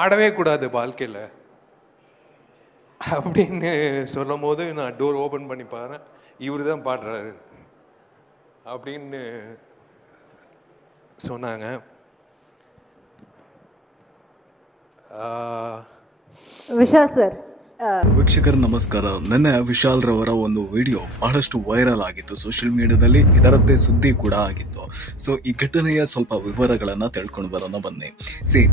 ஆடவே கூடாது வாழ்க்கையில் அப்படின்னு சொல்லும் போது நான் டோர் ஓப்பன் பண்ணி பாருறேன், இவர் தான் பாடுறாரு அப்படின்னு சொன்னாங்க. ವಿಶಾಲ್ ಸರ್, ವೀಕ್ಷಕರ ನಮಸ್ಕಾರ. ನೆನ್ನೆ ವಿಶಾಲ್ ರವರ ಒಂದು ವಿಡಿಯೋ ಬಹಳಷ್ಟು ವೈರಲ್ ಆಗಿತ್ತು ಸೋಷಿಯಲ್ ಮೀಡಿಯಾದಲ್ಲಿ, ಇದರದ್ದೇ ಸುದ್ದಿ ಕೂಡ ಆಗಿತ್ತು. ಸೊ ಈ ಘಟನೆಯ ಸ್ವಲ್ಪ ವಿವರಗಳನ್ನ ತಿಳ್ಕೊಂಡು ಬರೋಣ ಬನ್ನಿ.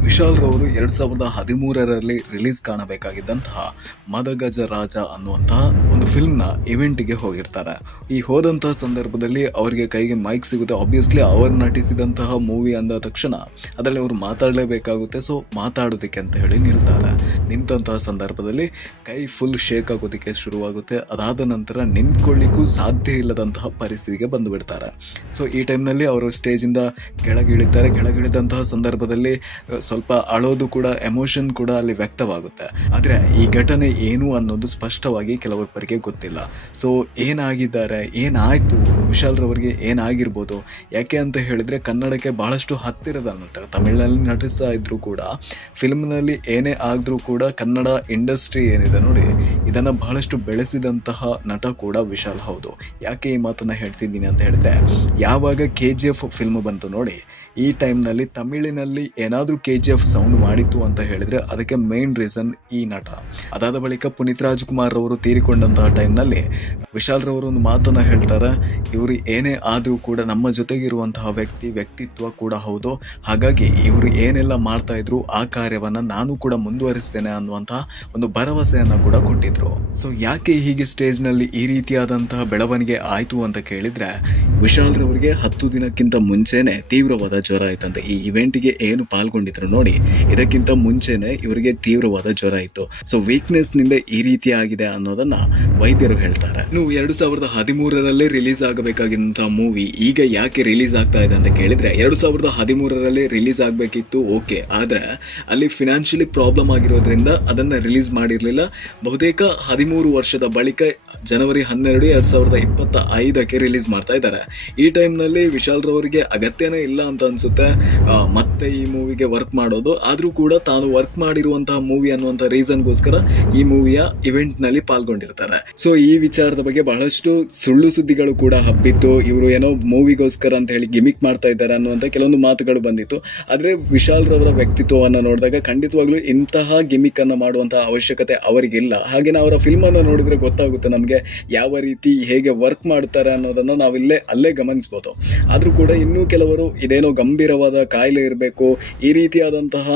ವಿಶಾಲ್ ರವರು 2013ರಲ್ಲಿ ರಿಲೀಸ್ ಕಾಣಬೇಕಾಗಿದ್ದಂತಹ ಮದಗಜ ರಾಜ ಅನ್ನುವಂತಹ ಒಂದು ಫಿಲ್ಮ್ನ ಇವೆಂಟ್ಗೆ ಹೋಗಿರ್ತಾರೆ. ಈ ಹೋದಂತಹ ಸಂದರ್ಭದಲ್ಲಿ ಅವರಿಗೆ ಕೈಗೆ ಮೈಕ್ ಸಿಗುತ್ತೆ. ಆಬ್ವಿಯಸ್ಲಿ ಅವರು ನಟಿಸಿದಂತಹ ಮೂವಿ ಅಂದ ತಕ್ಷಣ ಅದರಲ್ಲಿ ಅವರು ಮಾತಾಡಲೇಬೇಕಾಗುತ್ತೆ. ಸೊ ಮಾತಾಡೋದಕ್ಕೆ ಅಂತ ಹೇಳಿ ನಿಲ್ತಾರೆ. ನಿಂತಹ ಸಂದರ್ಭದಲ್ಲಿ ಕೈ ಫುಲ್ ಶೇಕ್ ಆಗೋದಕ್ಕೆ ಶುರುವಾಗುತ್ತೆ. ಅದಾದ ನಂತರ ನಿಂತ್ಕೊಳ್ಳಿಕ್ಕೂ ಸಾಧ್ಯ ಇಲ್ಲದಂತಹ ಪರಿಸ್ಥಿತಿಗೆ ಬಂದು ಬಿಡ್ತಾರೆ. ಸೊ ಈ ಟೈಮ್ನಲ್ಲಿ ಅವರು ಸ್ಟೇಜಿಂದ ಕೆಳಗಿಳಿತಾರೆ. ಕೆಳಗಿಳಿದಂತಹ ಸಂದರ್ಭದಲ್ಲಿ ಸ್ವಲ್ಪ ಅಳೋದು ಕೂಡ, ಎಮೋಷನ್ ಕೂಡ ಅಲ್ಲಿ ವ್ಯಕ್ತವಾಗುತ್ತೆ. ಆದರೆ ಈ ಘಟನೆ ಏನು ಅನ್ನೋದು ಸ್ಪಷ್ಟವಾಗಿ ಕೆಲವೊಬ್ಬರಿಗೆ ಗೊತ್ತಿಲ್ಲ. ಸೊ ಏನಾಗಿದ್ದಾರೆ, ಏನಾಯಿತು, ವಿಶಾಲ್ ರವರಿಗೆ ಏನಾಗಿರ್ಬೋದು, ಯಾಕೆ ಅಂತ ಹೇಳಿದರೆ ಕನ್ನಡಕ್ಕೆ ಬಹಳಷ್ಟು ಹತ್ತಿರದ ನಟ. ತಮಿಳಿನಲ್ಲಿ ನಟಿಸ್ತಾ ಇದ್ರೂ ಕೂಡ, ಫಿಲ್ಮ್ನಲ್ಲಿ ಏನೇ ಆದರೂ ಕೂಡ ಕನ್ನಡ ಇಂಡಸ್ಟ್ರಿ ಏನಿದೆ ನೋಡಿ, ಇದನ್ನು ಬಹಳಷ್ಟು ಬೆಳೆಸಿದಂತಹ ನಟ ಕೂಡ ವಿಶಾಲ್. ಹೌದು, ಯಾಕೆ ಈ ಮಾತನ್ನು ಹೇಳ್ತಿದ್ದೀನಿ ಅಂತ ಹೇಳಿದ್ರೆ, ಯಾವಾಗ KGF ಫಿಲ್ಮ್ ಬಂತು ನೋಡಿ, ಈ ಟೈಮ್ನಲ್ಲಿ ತಮಿಳಿನಲ್ಲಿ ಏನಾದರೂ KGF ಸೌಂಡ್ ಮಾಡಿತ್ತು ಅಂತ ಹೇಳಿದರೆ ಅದಕ್ಕೆ ಮೇನ್ ರೀಸನ್ ಈ ನಟ. ಅದಾದ ಬಳಿಕ ಪುನೀತ್ ರಾಜ್ಕುಮಾರ್ ಅವರು ತೀರಿಕೊಂಡಂತಹ ಟೈಮ್ನಲ್ಲಿ ವಿಶಾಲ್ ರವರು ಒಂದು ಮಾತನ್ನು ಹೇಳ್ತಾರೆ, ಇವರು ಏನೇ ಆದರೂ ಕೂಡ ನಮ್ಮ ಜೊತೆಗಿರುವಂತಹ ವ್ಯಕ್ತಿತ್ವ ಕೂಡ ಹೌದು, ಹಾಗಾಗಿ ಇವರು ಏನೆಲ್ಲ ಮಾಡ್ತಾ ಇದ್ರು ಆ ಕಾರ್ಯವನ್ನು ನಾನು ಕೂಡ ಮುಂದುವರಿಸ್ತೇನೆ ಅನ್ನುವಂತಹ ಒಂದು ಭರವಸೆಯನ್ನು ಕೂಡ ಕೊಟ್ಟಿದ್ರು. ಸೊ ಯಾಕೆ ಹೀಗೆ ಸ್ಟೇಜ್ನಲ್ಲಿ ಈ ರೀತಿಯಾದಂತಹ ಬೆಳವಣಿಗೆ ಆಯಿತು ಅಂತ ಕೇಳಿದರೆ, ವಿಶಾಲ್ ರವರಿಗೆ 10 ದಿನಕ್ಕಿಂತ ಮುಂಚೆನೆ ತೀವ್ರವಾದ ಜ್ವರ ಆಯ್ತಂತೆ. ಈ ಇವೆಂಟ್ಗೆ ಏನು ಪಾಲ್ಗೊಂಡಿದ್ರು ನೋಡಿ, ಇದಕ್ಕಿಂತ ಮುಂಚೆನೆ ಇವರಿಗೆ ತೀವ್ರವಾದ ಜ್ವರ ಇತ್ತು. ಸೊ ವೀಕ್ನೆಸ್ನಿಂದ ಈ ರೀತಿ ಆಗಿದೆ ಅನ್ನೋದನ್ನ ವೈದ್ಯರು ಹೇಳ್ತಾರೆ. ಇನ್ನು 2013ರಲ್ಲಿ ರಿಲೀಸ್ ಆಗಬೇಕಾಗಿದ್ದಂತಹ ಮೂವಿ ಈಗ ಯಾಕೆ ರಿಲೀಸ್ ಆಗ್ತಾ ಇದೆ ಅಂತ ಕೇಳಿದ್ರೆ, 2013ರಲ್ಲಿ ರಿಲೀಸ್ ಆಗಬೇಕಿತ್ತು, ಓಕೆ, ಆದರೆ ಅಲ್ಲಿ ಫಿನಾನ್ಷಿಯಲಿ ಪ್ರಾಬ್ಲಮ್ ಆಗಿರೋದ್ರಿಂದ ಅದನ್ನ ರಿಲೀಸ್ ಮಾಡಿರಲಿಲ್ಲ. ಬಹುತೇಕ 13 ವರ್ಷದ ಬಳಿಕ ಜನವರಿ 12, 2025ಕ್ಕೆ ರಿಲೀಸ್ ಮಾಡ್ತಾ ಇದ್ದಾರೆ. ಈ ಟೈಮ್ನಲ್ಲಿ ವಿಶಾಲ್ ರವರಿಗೆ ಅಗತ್ಯನೇ ಇಲ್ಲ ಅಂತ ಅನ್ಸುತ್ತೆ ಮತ್ತೆ ಈ ಮೂವಿಗೆ ವರ್ಕ್ ಮಾಡೋದು. ಆದರೂ ಕೂಡ ತಾನು ವರ್ಕ್ ಮಾಡಿರುವಂತಹ ಮೂವಿ ಅನ್ನುವಂಥ ರೀಸನ್ಗೋಸ್ಕರ ಈ ಮೂವಿಯ ಇವೆಂಟ್ನಲ್ಲಿ ಪಾಲ್ಗೊಂಡಿರ್ತಾರೆ. ಸೊ ಈ ವಿಚಾರದ ಬಗ್ಗೆ ಬಹಳಷ್ಟು ಸುಳ್ಳು ಸುದ್ದಿಗಳು ಕೂಡ ಹಬ್ಬಿತ್ತು. ಇವರು ಏನೋ ಮೂವಿಗೋಸ್ಕರ ಅಂತ ಹೇಳಿ ಗಿಮಿಕ್ ಮಾಡ್ತಾ ಇದ್ದಾರೆ ಅನ್ನುವಂಥ ಕೆಲವೊಂದು ಮಾತುಗಳು ಬಂದಿತ್ತು. ಆದರೆ ವಿಶಾಲ್ ರವರ ವ್ಯಕ್ತಿತ್ವವನ್ನು ನೋಡಿದಾಗ ಖಂಡಿತವಾಗ್ಲೂ ಇಂತಹ ಗಿಮಿಕ್ ಅನ್ನು ಮಾಡುವಂತಹ ಅವಶ್ಯಕತೆ ಅವರಿಗಿಲ್ಲ. ಹಾಗೇನೆ ಅವರ ಫಿಲ್ಮ್ ಅನ್ನು ನೋಡಿದ್ರೆ ಗೊತ್ತಾಗುತ್ತೆ ನಮಗೆ ಯಾವ ರೀತಿ ಹೇಗೆ ವರ್ಕ್ ಮಾಡ್ತಾರೆ ಅನ್ನೋದನ್ನು ನಾವಿಲ್ಲೇ ಅಲ್ಲೇ ಗಮನಿಸಬಹುದು. ಆದರೂ ಕೂಡ ಇನ್ನೂ ಕೆಲವರು ಇದೇನೋ ಗಂಭೀರವಾದ ಕಾಯಿಲೆ ಇರಬೇಕು, ಈ ರೀತಿಯಾದಂತಹ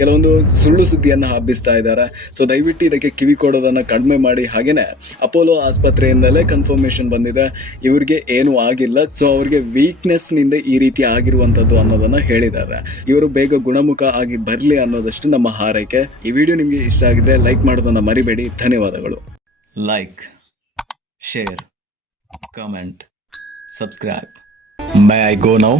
ಕೆಲವೊಂದು ಸುಳ್ಳು ಸುದ್ದಿಯನ್ನು ಹಬ್ಬಿಸ್ತಾ ಇದ್ದಾರೆ. ಸೊ ದಯವಿಟ್ಟು ಇದಕ್ಕೆ ಕಿವಿ ಕೊಡೋದನ್ನು ಕಡಿಮೆ ಮಾಡಿ. ಹಾಗೇನೆ ಅಪೋಲೋ ಆಸ್ಪತ್ರೆಯಿಂದಲೇ ಕನ್ಫರ್ಮೇಶನ್ ಬಂದಿದೆ, ಇವರಿಗೆ ಏನೂ ಆಗಿಲ್ಲ. ಸೊ ಅವರಿಗೆ ವೀಕ್ನೆಸ್ ನಿಂದ ಈ ರೀತಿ ಆಗಿರುವಂತದ್ದು ಅನ್ನೋದನ್ನ ಹೇಳಿದ್ದಾರೆ. ಇವರು ಬೇಗ ಗುಣಮುಖ ಆಗಿ ಬರಲಿ ಅನ್ನೋದಷ್ಟು ನಮ್ಮ ಹಾರೈಕೆ. ಈ ವಿಡಿಯೋ ನಿಮಗೆ ಇಷ್ಟ ಆಗಿದ್ರೆ ಲೈಕ್ ಮಾಡೋದನ್ನ ಮರಿಬೇಡಿ. ಧನ್ಯವಾದಗಳು. Like, share, comment, subscribe. My I go now?